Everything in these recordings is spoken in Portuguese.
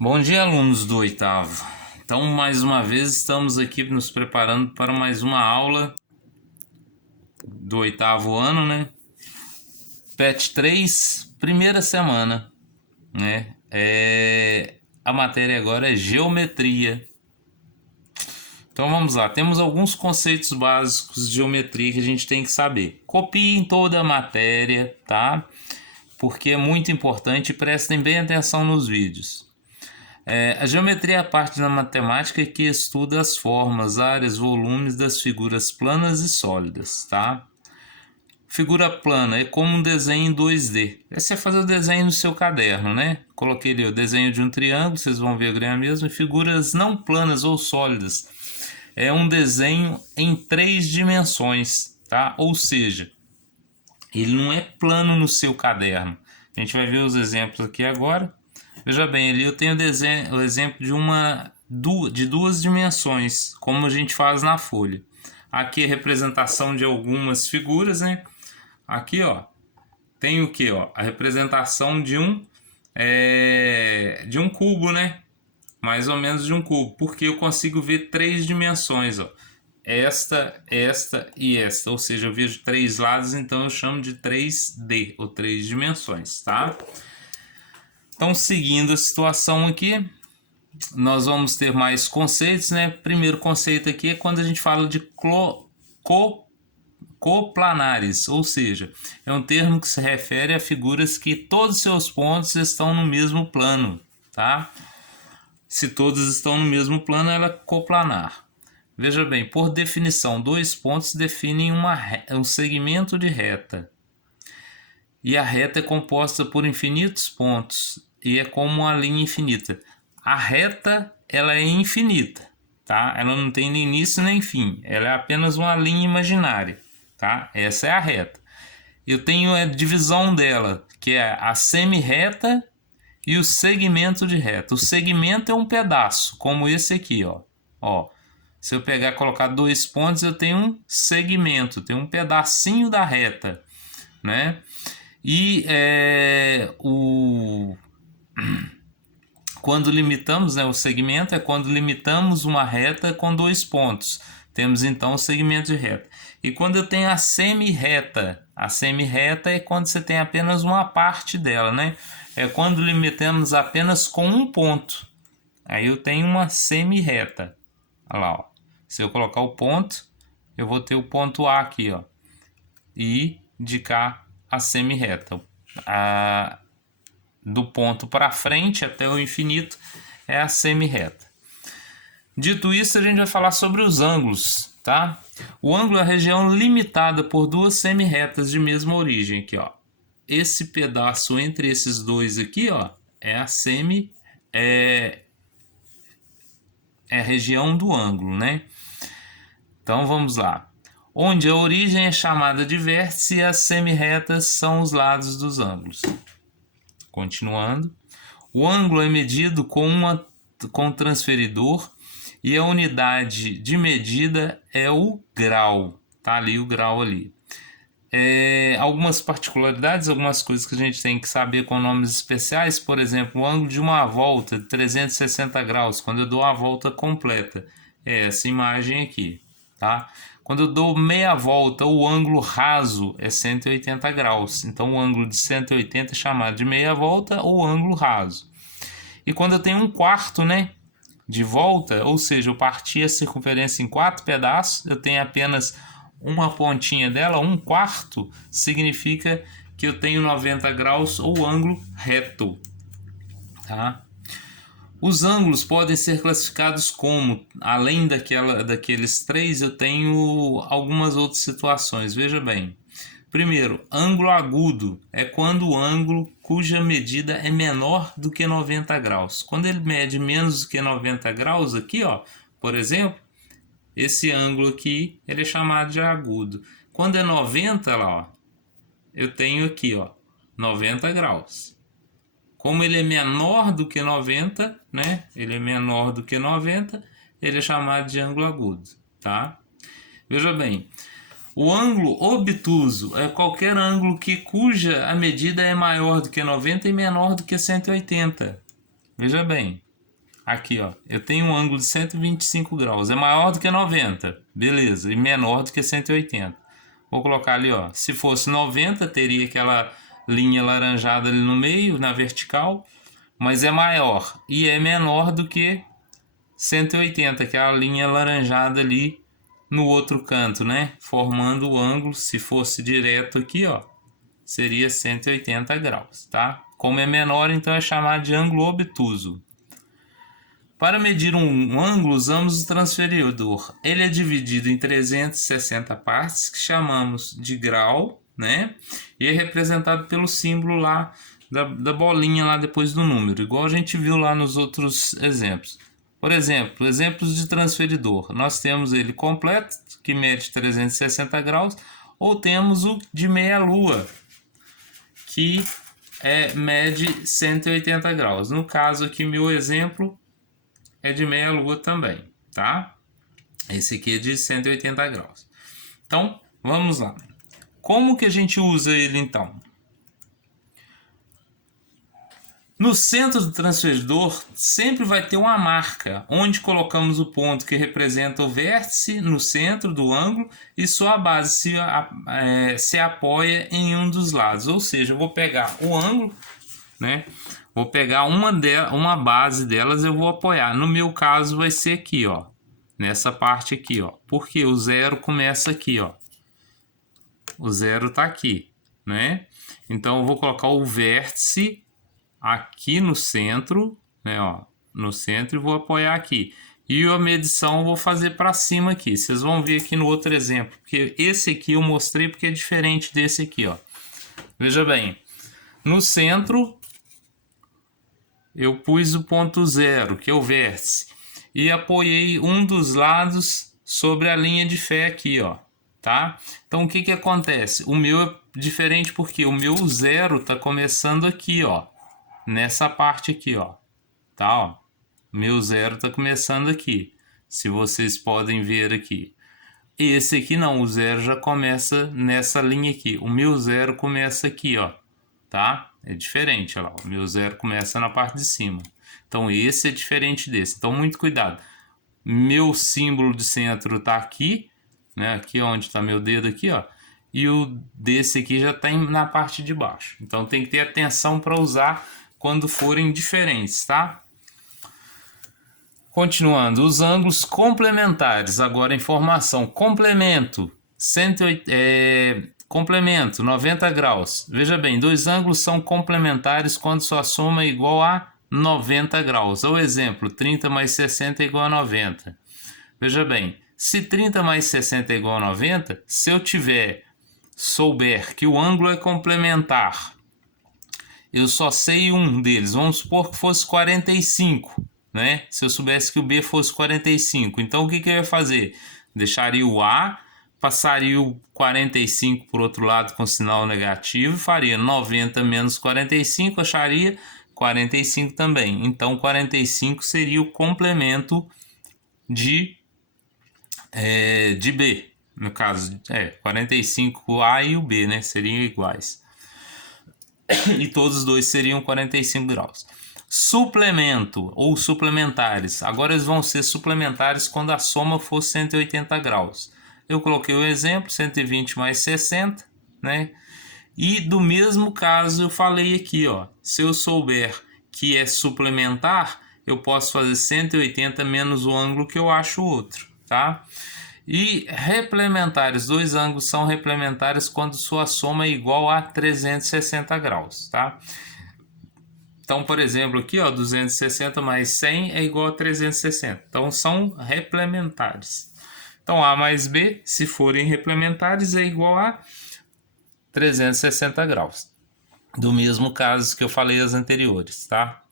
Bom dia, alunos do oitavo. Então, mais uma vez, estamos aqui nos preparando para mais uma aula do oitavo ano, né? PET 3, primeira semana, né? A matéria agora é geometria. Então vamos lá, temos alguns conceitos básicos de geometria que a gente tem que saber. Copiem toda a matéria, tá? Porque é muito importante e prestem bem atenção nos vídeos. A geometria é a parte da matemática que estuda as formas, áreas, volumes das figuras planas e sólidas, tá? Figura plana é como um desenho em 2D. É você fazer o desenho no seu caderno, né? Coloquei ali o desenho de um triângulo, vocês vão ver a mesma. E figuras não planas ou sólidas é um desenho em 3 dimensões, tá? Ou seja, ele não é plano no seu caderno. A gente vai ver os exemplos aqui agora. Veja bem, ali eu tenho o exemplo de 2 dimensões, como a gente faz na folha. Aqui é a representação de algumas figuras, né? Aqui, ó, tem o que, ó? A representação de um cubo, né? Mais ou menos de um cubo, porque eu consigo ver 3 dimensões, ó. Esta e esta, ou seja, eu vejo 3 lados, então eu chamo de 3D, ou 3 dimensões, tá? Então, seguindo a situação aqui, nós vamos ter mais conceitos, né? Primeiro conceito aqui é quando a gente fala de coplanares, ou seja, é um termo que se refere a figuras que todos os seus pontos estão no mesmo plano, tá? Se todos estão no mesmo plano, ela é coplanar. Veja bem, por definição, 2 pontos definem um segmento de reta. E a reta é composta por infinitos pontos e é como uma linha infinita. A reta, ela é infinita, tá? Ela não tem nem início nem fim. Ela é apenas uma linha imaginária, tá? Essa é a reta. Eu tenho a divisão dela, que é a semi-reta e o segmento de reta. O segmento é um pedaço, como esse aqui, ó. Ó, se eu pegar e colocar 2 pontos, eu tenho um segmento, tenho um pedacinho da reta, né? E quando limitamos, né, o segmento é quando limitamos uma reta com 2 pontos. Temos então o segmento de reta. E quando eu tenho a semi-reta é quando você tem apenas uma parte dela, né? É quando limitamos apenas com um ponto. Aí eu tenho uma semi-reta. Olha lá, ó. Se eu colocar o ponto, eu vou ter o ponto A aqui, ó. E de cá a semi-reta. Do ponto para frente até o infinito é a semi-reta. Dito isso, a gente vai falar sobre os ângulos, tá? O ângulo é a região limitada por 2 semi-retas de mesma origem aqui, ó. Esse pedaço entre esses dois aqui, ó, é a a região do ângulo, né? Então vamos lá. Onde a origem é chamada de vértice e as semi-retas são os lados dos ângulos. Continuando. O ângulo é medido com transferidor e a unidade de medida é o grau. Tá ali o grau ali. Algumas particularidades, algumas coisas que a gente tem que saber com nomes especiais. Por exemplo, o ângulo de uma volta de 360 graus, quando eu dou a volta completa. É essa imagem aqui, tá? Quando eu dou meia volta, o ângulo raso é 180 graus. Então, o ângulo de 180 é chamado de meia volta ou ângulo raso. E quando eu tenho um quarto, né, de volta, ou seja, eu parti a circunferência em 4 pedaços, eu tenho apenas uma pontinha dela, um quarto, significa que eu tenho 90 graus ou ângulo reto, tá? Os ângulos podem ser classificados como, além daqueles 3, eu tenho algumas outras situações. Veja bem. Primeiro, ângulo agudo é quando o ângulo cuja medida é menor do que 90 graus. Quando ele mede menos do que 90 graus aqui, ó, por exemplo, esse ângulo aqui, ele é chamado de agudo. Quando é 90, lá, ó, eu tenho aqui, ó, 90 graus. Como ele é menor do que 90, né? Ele é menor do que 90, ele é chamado de ângulo agudo, tá? Veja bem, o ângulo obtuso é qualquer ângulo cuja a medida é maior do que 90 e menor do que 180. Veja bem, Aqui, ó, eu tenho um ângulo de 125 graus, é maior do que 90, beleza, e menor do que 180. Vou colocar ali, ó, se fosse 90, teria aquela linha laranjada ali no meio, na vertical, mas é maior e é menor do que 180, que é a linha laranjada ali no outro canto, né? Formando o ângulo, se fosse direto aqui, ó, seria 180 graus, tá? Como é menor, então é chamado de ângulo obtuso. Para medir um ângulo, usamos o transferidor. Ele é dividido em 360 partes, que chamamos de grau, né? E é representado pelo símbolo lá da bolinha lá depois do número, igual a gente viu lá nos outros exemplos. Por exemplo, exemplos de transferidor. Nós temos ele completo, que mede 360 graus, ou temos o de meia-lua, que mede 180 graus. No caso aqui, meu exemplo é de meia-lua também, tá? Esse aqui é de 180 graus. Então, vamos lá. Como que a gente usa ele, então? No centro do transferidor, sempre vai ter uma marca, onde colocamos o ponto que representa o vértice no centro do ângulo e sua base se apoia em um dos lados. Ou seja, eu vou pegar o ângulo, né? Vou pegar uma base delas, eu vou apoiar. No meu caso vai ser aqui, ó, nessa parte aqui, ó, porque o zero começa aqui, ó. O zero tá aqui, né? Então eu vou colocar o vértice aqui no centro, né, ó, no centro, e vou apoiar aqui. E a medição eu vou fazer para cima aqui. Vocês vão ver aqui no outro exemplo, porque esse aqui eu mostrei porque é diferente desse aqui, ó. Veja bem, no centro eu pus o ponto zero, que é o vértice, e apoiei um dos lados sobre a linha de fé aqui, ó, tá? Então o que que acontece? O meu é diferente porque o meu zero tá começando aqui, ó, nessa parte aqui, ó, tá, ó. Meu zero tá começando aqui, se vocês podem ver aqui. Esse aqui não, o zero já começa nessa linha aqui. O meu zero começa aqui, ó, tá? É diferente, olha lá. O meu zero começa na parte de cima. Então esse é diferente desse. Então muito cuidado. Meu símbolo de centro tá aqui, né? Aqui onde está meu dedo aqui, ó. E o desse aqui já está na parte de baixo. Então tem que ter atenção para usar quando forem diferentes, tá? Continuando, os ângulos complementares. Agora informação. Complemento. Complemento, 90 graus. Veja bem, dois ângulos são complementares quando sua soma é igual a 90 graus. O exemplo, 30 mais 60 é igual a 90. Veja bem, se 30 mais 60 é igual a 90, se eu souber que o ângulo é complementar, eu só sei um deles. Vamos supor que fosse 45, né? Se eu soubesse que o B fosse 45, então o que eu ia fazer? Deixaria o A, passaria o 45 por outro lado com sinal negativo, faria 90 menos 45, acharia 45 também. Então 45 seria o complemento de B. No caso, 45 o A e o B, né? Seriam iguais. E todos os dois seriam 45 graus. Suplemento ou suplementares. Agora eles vão ser suplementares quando a soma for 180 graus. Eu coloquei o exemplo, 120 mais 60, né? E do mesmo caso eu falei aqui, ó. Se eu souber que é suplementar, eu posso fazer 180 menos o ângulo que eu acho outro, tá? E replementares, dois ângulos são replementares quando sua soma é igual a 360 graus, tá? Então, por exemplo, aqui, ó, 260 mais 100 é igual a 360. Então, são replementares. Então, A mais B, se forem replementares, é igual a 360 graus. Do mesmo caso que eu falei as anteriores, tá?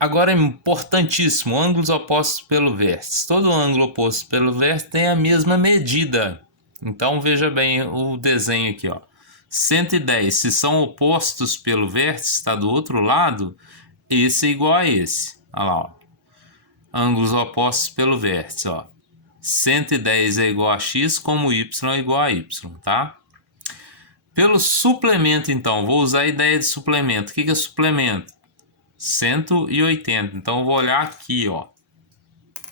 Agora é importantíssimo, ângulos opostos pelo vértice. Todo ângulo oposto pelo vértice tem a mesma medida. Então veja bem o desenho aqui, ó. 110, se são opostos pelo vértice, está do outro lado, esse é igual a esse. Olha lá, ó. Ângulos opostos pelo vértice, ó. 110 é igual a x, como y é igual a y, tá? Pelo suplemento, então, vou usar a ideia de suplemento. O que é suplemento? 180. Então eu vou olhar aqui, ó.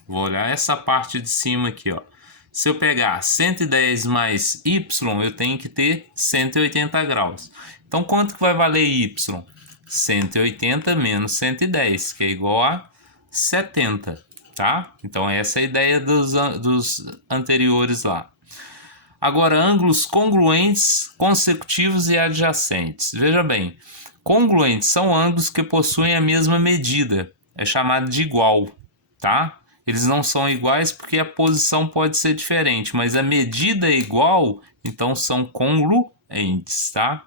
Vou olhar essa parte de cima aqui, ó. Se eu pegar 110 mais y, eu tenho que ter 180 graus. Então quanto que vai valer y? 180 menos 110, que é igual a 70, tá? Então essa é a ideia dos anteriores lá. Agora, ângulos congruentes, consecutivos e adjacentes. Veja bem, congruentes são ângulos que possuem a mesma medida, é chamado de igual, tá? Eles não são iguais porque a posição pode ser diferente, mas a medida é igual, então são congruentes, tá?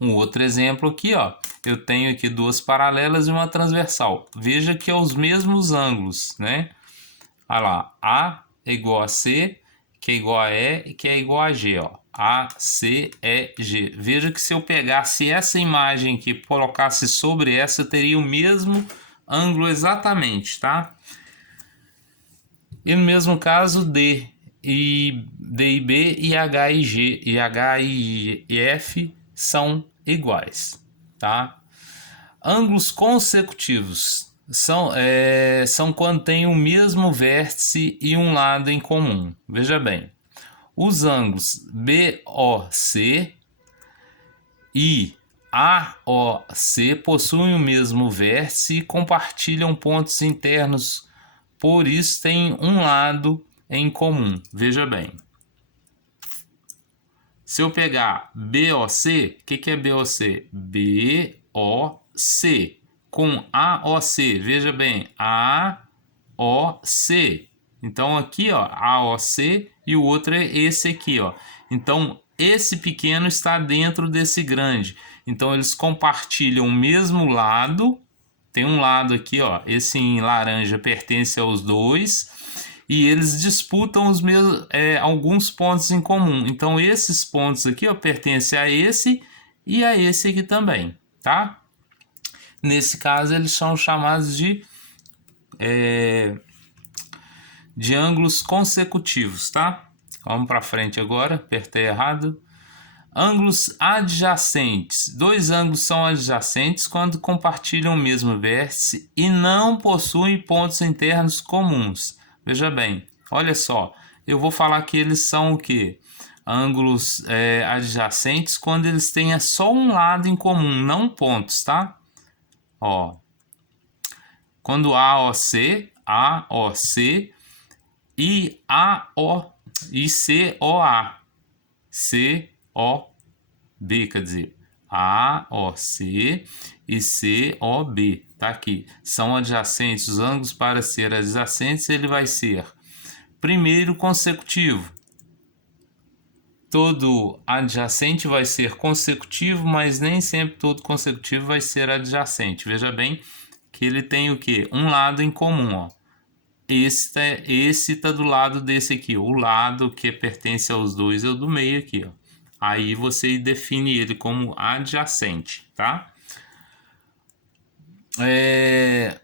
Um outro exemplo aqui, ó, eu tenho aqui duas paralelas e uma transversal. Veja que é os mesmos ângulos, né? Olha lá, A é igual a C, que é igual a E e que é igual a G, ó. A, C, E, G. Veja que se eu pegasse essa imagem aqui e colocasse sobre essa, teria o mesmo ângulo exatamente, tá? E no mesmo caso, D e B e H e G e H e F são iguais, tá? Ângulos consecutivos são quando tem o mesmo vértice e um lado em comum. Veja bem, os ângulos BOC e AOC possuem o mesmo vértice e compartilham pontos internos, por isso tem um lado em comum. Veja bem, se eu pegar BOC, o que é BOC? BOC com AOC, veja bem, AOC. Então aqui, ó, AOC e o outro é esse aqui, ó. Então esse pequeno está dentro desse grande. Então eles compartilham o mesmo lado. Tem um lado aqui, ó, esse em laranja pertence aos dois. E eles disputam os mesmos, alguns pontos em comum. Então esses pontos aqui, ó, pertencem a esse e a esse aqui também, tá? Nesse caso eles são chamados de ângulos consecutivos, tá? Vamos para frente agora, apertei errado. Ângulos adjacentes. Dois ângulos são adjacentes quando compartilham o mesmo vértice e não possuem pontos internos comuns. Veja bem, olha só, eu vou falar que eles são o quê? Ângulos adjacentes quando eles têm só um lado em comum, não pontos, tá? Ó, quando AOC e AO e COA, COB, quer dizer, AOC e COB, tá aqui, são adjacentes. Os ângulos para ser adjacentes, ele vai ser primeiro consecutivo. Todo adjacente vai ser consecutivo, mas nem sempre todo consecutivo vai ser adjacente. Veja bem que ele tem o quê? Um lado em comum, ó. Esse tá do lado desse aqui. O lado que pertence aos dois é o do meio aqui, ó. Aí você define ele como adjacente, tá?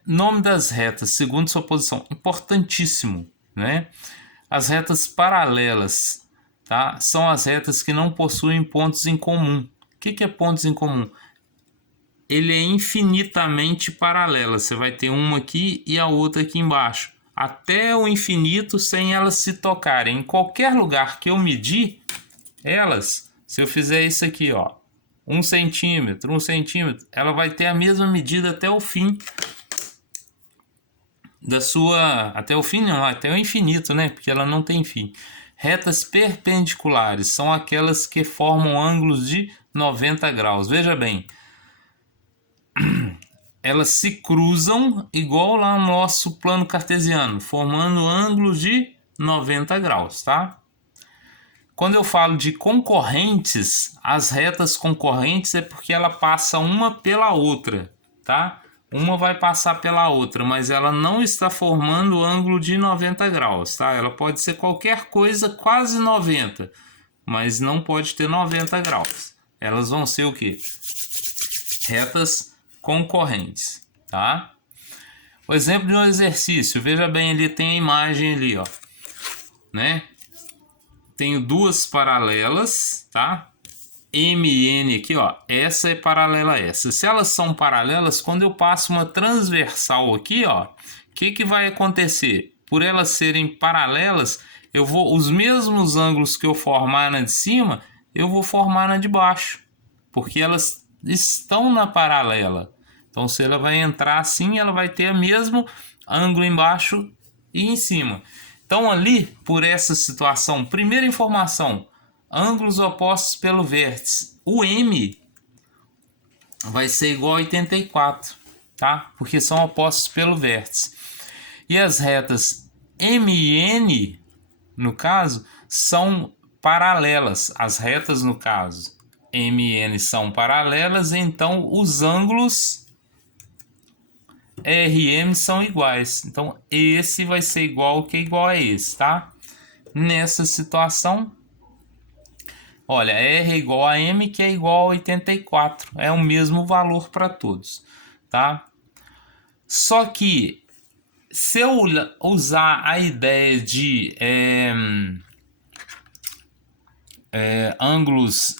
Nome das retas segundo sua posição, importantíssimo, né? As retas paralelas, tá? São as retas que não possuem pontos em comum. O que é pontos em comum? Ele é infinitamente paralela. Você vai ter uma aqui e a outra aqui embaixo, até o infinito, sem elas se tocarem. Em qualquer lugar que eu medir elas, se eu fizer isso aqui, ó, 1 centímetro, 1 centímetro, ela vai ter a mesma medida até o fim da sua... Até o fim não, até o infinito, né? Porque ela não tem fim. Retas perpendiculares são aquelas que formam ângulos de 90 graus. Veja bem, elas se cruzam igual lá no nosso plano cartesiano, formando ângulos de 90 graus, tá? Quando eu falo de concorrentes, as retas concorrentes é porque ela passa uma pela outra, tá? Uma vai passar pela outra, mas ela não está formando ângulo de 90 graus, tá? Ela pode ser qualquer coisa quase 90, mas não pode ter 90 graus. Elas vão ser o quê? Retas concorrentes, tá? O exemplo de um exercício, veja bem, ele tem a imagem ali, ó, né? Tenho duas paralelas, tá? MN aqui, ó, essa é paralela a essa. Se elas são paralelas, quando eu passo uma transversal aqui, ó, o que vai acontecer? Por elas serem paralelas, os mesmos ângulos que eu formar na de cima, eu vou formar na de baixo, porque elas estão na paralela. Então, se ela vai entrar assim, ela vai ter o mesmo ângulo embaixo e em cima. Então, ali, por essa situação, primeira informação, ângulos opostos pelo vértice. O M vai ser igual a 84, tá? Porque são opostos pelo vértice. E as retas M e N, no caso, são paralelas. As retas, no caso, M e N são paralelas, então os ângulos R e M são iguais. Então, esse vai ser igual que é igual a esse, tá? Nessa situação, olha, R é igual a M, que é igual a 84. É o mesmo valor para todos, tá? Só que, se eu usar a ideia de ângulos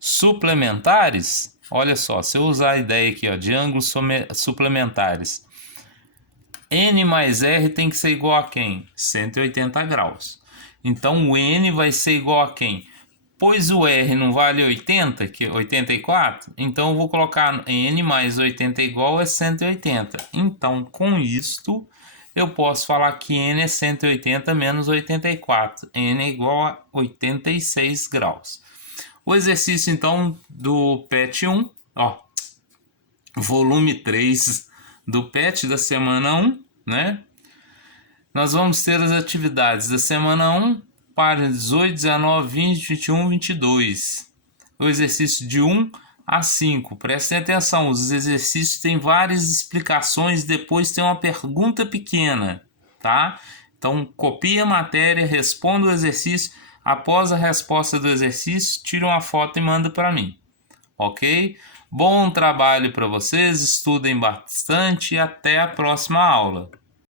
suplementares, olha só, se eu usar a ideia aqui, ó, de ângulos suplementares, N mais R tem que ser igual a quem? 180 graus. Então o N vai ser igual a quem? Pois o R não vale 80, que é 84, então eu vou colocar N mais 80 igual a 180. Então, com isto, eu posso falar que N é 180 menos 84. N é igual a 86 graus. O exercício, então, do PET 1, ó, volume 3 do PET da semana 1, né? Nós vamos ter as atividades da semana 1, páginas 18, 19, 20, 21, 22. O exercício de 1 a 5. Prestem atenção, os exercícios têm várias explicações, depois tem uma pergunta pequena, tá? Então, copie a matéria, responda o exercício. Após a resposta do exercício, tira uma foto e manda para mim, ok? Bom trabalho para vocês, estudem bastante e até a próxima aula.